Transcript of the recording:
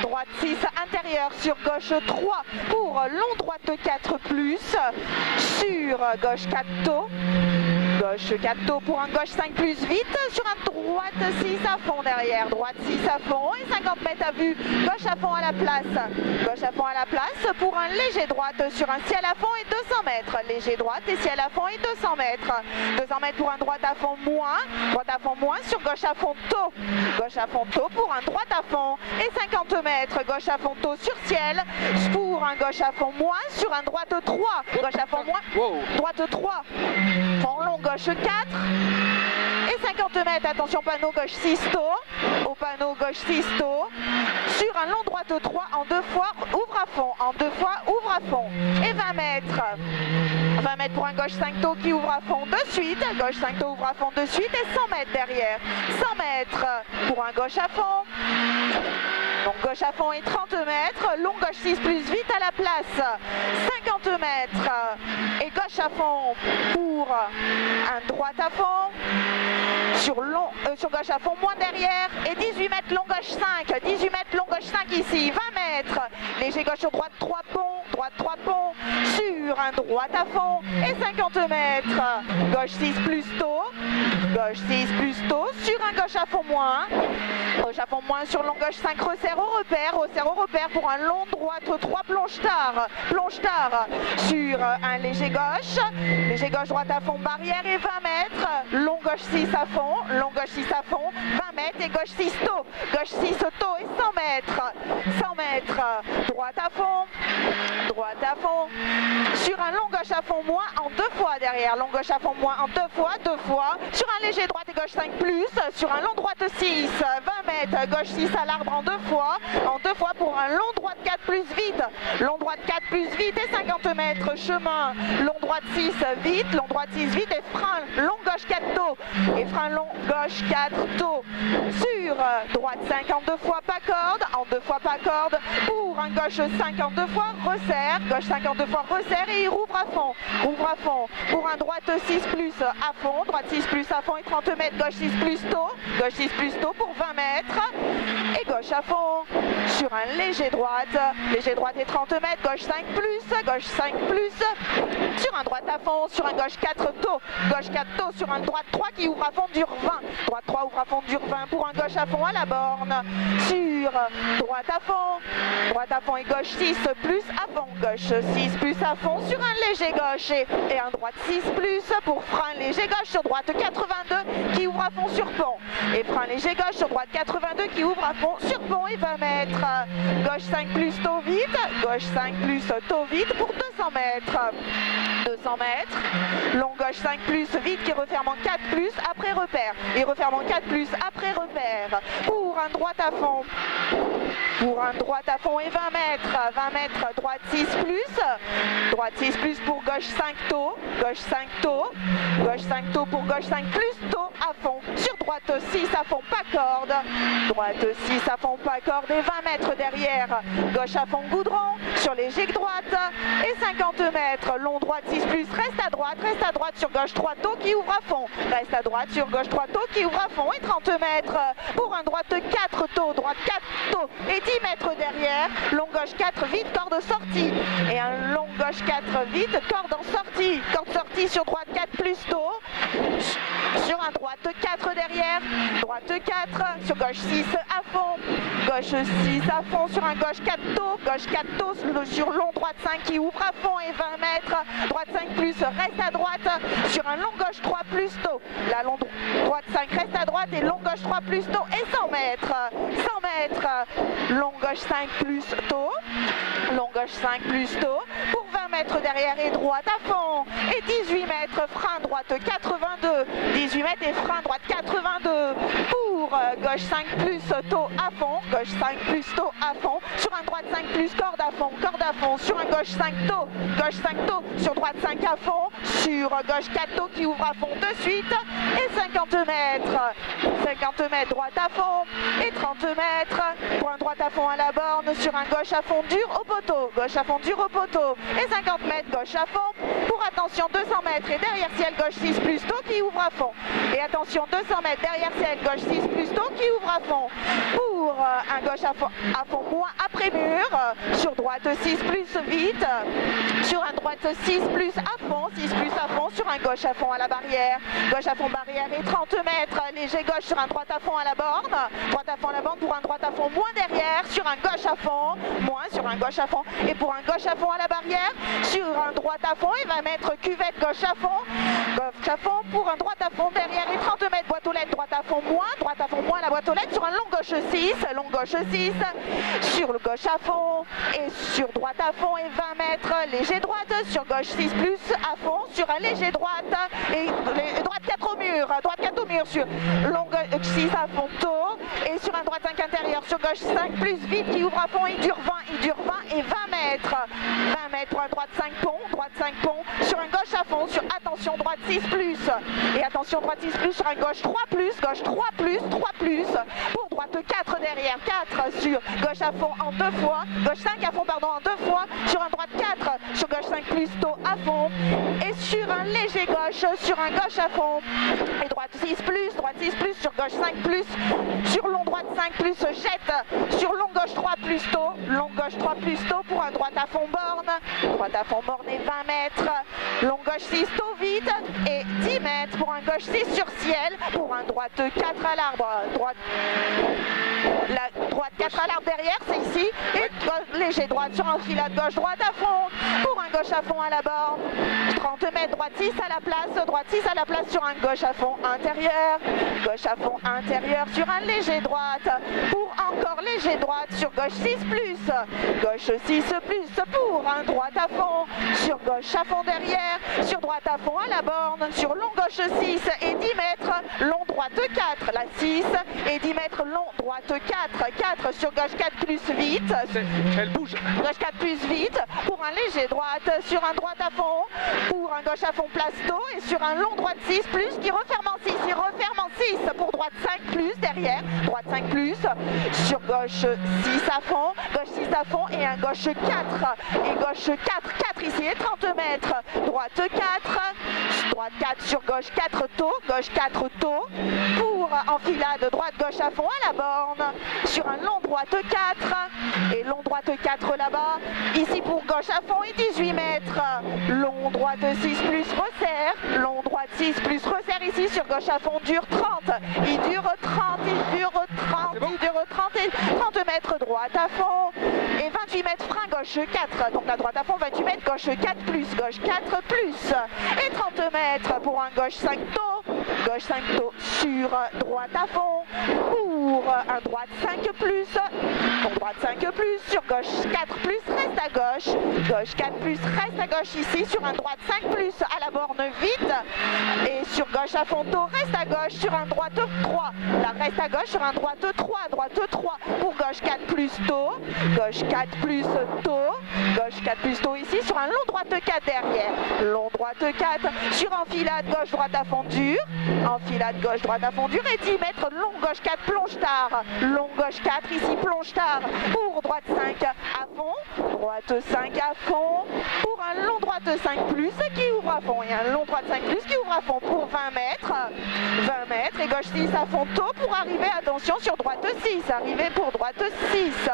1, droite 6, intérieur sur gauche 3 pour long droite 4 plus, sur gauche 4 taux, gauche 4 taux pour un gauche 5 plus vite, sur un droite 6 à fond derrière, droite 6 à fond et 50 mètres à vue, gauche à fond à la place, gauche à fond à la place pour un léger droite sur un ciel à fond et 200 mètres, léger droite et ciel à fond et 200 mètres, 200 mètres pour un droite à fond moins sur gauche à fond taux pour un droite à fond et 50 mètres, gauche à fond taux sur ciel pour un gauche à fond moins sur un droite 3, gauche à fond moins, droite 3, en long gauche 4 et 50 mètres, attention panneau gauche 6 taux, au panneau gauche 6 taux, sur un long droite 3 en 2 fois, ouvre à fond, en 2 fois, ouvre à fond, et 20 mètres. 20 mètres pour un gauche 5 taux qui ouvre à fond de suite, gauche 5 taux ouvre à fond de suite et 100 mètres derrière. 100 mètres pour un gauche à fond. Donc gauche à fond et 30 mètres, long gauche 6 plus vite à la place, 50 mètres et gauche à fond pour un droite à fond, sur gauche à fond moins derrière et 18 mètres long gauche 5, 18 mètres long gauche 5 ici, 20 mètres, léger gauche sur droite 3 ponts, droite 3 ponts, sur un droite à fond et 50 mètres, gauche 6 plus taux, gauche 6 plus taux, sur un gauche à fond moins sur long gauche 5 resserre au repère pour un long droite 3 plonge tard sur un léger gauche droite à fond barrière et 20 mètres, long gauche 6 à fond, 20 mètres et gauche 6 taux, et 100 mètres, droite à fond, sur un long gauche à fond moins en 2 fois derrière, long gauche à fond moins en 2 fois, sur un léger droite et gauche 5 plus, sur un long droite 6, 20 mètres, gauche 6 à l'arbre en 2 fois pour un long droite 4 plus vite, et 50 mètres chemin, long droite 6 vite, et frein long gauche 4 taux, et frein long gauche 4 taux, sur droite 5 en 2 fois pas corde, pour un gauche 5 en 2 fois resserre, gauche 5 en 2 fois resserre et il rouvre à fond, pour un droite 6 plus à fond, droite 6 plus à fond et 30 mètres, gauche 6 plus taux pour 20 mètres, et gauche à fond, sur un léger droite et 30 mètres, gauche 5 plus, sur un droite à fond, sur un gauche 4 taux, sur un droite 3 qui ouvre à fond dure 20, droite 3 ouvre à fond dure 20 pour un gauche à fond à la borne, sur droite à fond et gauche 6 plus à fond, gauche 6 plus à fond, sur un léger gauche et un droite 6 plus pour frein léger gauche sur droite 82 qui ouvre à fond sur pont, et frein léger gauche sur droite 82 qui ouvre à fond sur pont et 20 mètres, gauche 5 plus taux vite, pour 200 mètres, long gauche 5 plus vite qui referme en 4 plus après repère, et referme en 4 plus après repère, pour un droite à fond et 20 mètres, droite 6 plus pour gauche 5 taux, pour gauche 5 plus taux à fond, sur droite 6 à fond pas corde, et 20 mètres derrière, gauche à fond goudron, sur léger droite, et 50 mètres, long droite 6 plus, reste à droite sur gauche 3 taux qui ouvre à fond, et 30 mètres, pour un droite 4 taux, et 10 mètres derrière, long gauche 4 vite, corde sortie, et un long gauche 4 vite, corde sortie sur droite 4 plus taux, sur un droite 4 derrière, droite 4, sur gauche 6 à fond, sur un gauche 4 taux, sur long droite 5 qui ouvre à fond et 20 mètres, droite 5 plus, reste à droite, sur un long gauche 3 plus taux, la long droite 5 reste à droite et long gauche 3 plus taux et 100 mètres, long gauche 5 plus taux, pour 20 mètres derrière et droite à fond, et 18 mètres, frein droite 82, 18 mètres et frein droite 82, pour gauche 5 plus taux à fond, sur un droite 5 plus corde à fond, sur un gauche 5 taux, sur droite 5 à fond, sur gauche 4 taux qui ouvre à fond de suite, et 50 mètres, droite à fond, et 30 mètres, pour un droite à fond à la borne, sur un gauche à fond dur au poteau, et 50 mètres, gauche à fond, pour attention 200 mètres, et derrière ciel gauche 6 plus taux qui ouvre à fond, et attention 200 mètres, derrière ciel gauche 6 plus tôt qui ouvre à fond, pour pour un gauche à fond moins après mur, sur droite 6 plus vite, sur un droite 6 plus à fond, 6 plus à fond, sur un gauche à fond à la barrière, gauche à fond barrière et 30 mètres, léger gauche sur un droite à fond à la borne, droite à fond à la borne pour un droite à fond moins derrière, sur un gauche à fond, moins sur un gauche à fond et pour un gauche à fond à la barrière, sur un droite à fond, il va mettre cuvette gauche à fond pour un droite à fond derrière et 30 mètres, boîte aux lettres, droite à fond moins la boîte aux lettres sur un long gauche 6, sur le gauche à fond et sur droite à fond et 20 mètres, léger droite, sur gauche 6 plus à fond, sur un léger droite et droite 4 au mur, sur long gauche 6 à fond tôt et sur un droite 5 intérieur, sur gauche 5 plus vite qui ouvre à fond, il dure 20 et 20 mètres pour un droite 5 pont, sur un gauche à fond, sur attention droite 6 plus et attention droite 6 plus sur un gauche 3 plus, pour droite 4 derrière, 4 sur gauche à fond en 2 fois, gauche 5 à fond pardon en 2 fois, sur un droite 4, sur gauche 5 plus tôt à fond et sur un léger gauche, sur un gauche à fond et droite 6 plus, sur gauche 5 plus, sur long droite 5 plus jette, sur long gauche 3 plus tôt, pour un droite à fond borne et 20 mètres, long gauche 6 tôt vite et 10 mètres pour un gauche 6 sur ciel, pour un droite 4 à l'arbre, droite 4 à l'arbre derrière, c'est ici, et léger droite sur un filet de gauche, droite à fond, pour un gauche à fond à la borne, 30 mètres, droite 6 à la place sur un gauche à fond intérieur sur un léger droite, pour encore léger droite sur gauche 6 plus, pour un droite à fond, sur gauche à fond derrière, sur droite à fond à la borne, sur long gauche 6 et 10 mètres, long droite 4, la 6 et 10 mètres, long droite 4 sur gauche 4 plus vite, elle bouge, gauche 4 plus vite, pour un léger droite, sur un droite à fond, pour un gauche à fond plasto et sur un long droite 6 plus qui referme en 6, pour droite 5 plus derrière, droite 5 plus, sur gauche 6 à fond et un gauche 4 et gauche 4 ici et 30 mètres, droite 4 sur gauche 4 tôt, pour enfilade droite gauche à fond à la borne, sur un long droite 4 et long droite 4 là-bas, ici pour gauche à fond et 18 mètres, long droite 6 plus resserre, long droite 6 plus resserre ici sur gauche à fond dure 30, il dure 30 et 30 mètres droite à fond et 28 mètres frein gauche 4, donc la droite à fond 28 mètres, gauche 4 plus et 30 mètres pour un gauche 5 tôt sur droite à fond, pour un droite 5 plus, sur gauche 4 plus reste à gauche 4 plus reste à gauche ici sur un droite 5 plus à la borne vite et sur gauche à fond tôt reste à gauche sur un droite 3, là reste à gauche sur un droite 3 pour gauche 4 plus tôt, gauche 4 plus tôt ici sur un long droite 4 derrière, long droite 4 sur enfilade gauche droite à fond dur, et 10 mètres long gauche 4 plonge tard, long gauche 4 ici plonge tard pour droite 5 à fond, pour un long droite 5 plus qui ouvre à fond et un long droite 5 plus qui ouvre à fond pour 20 mètres et gauche 6 à fond tôt pour arriver, attention sur droite 6, arriver pour droite 6.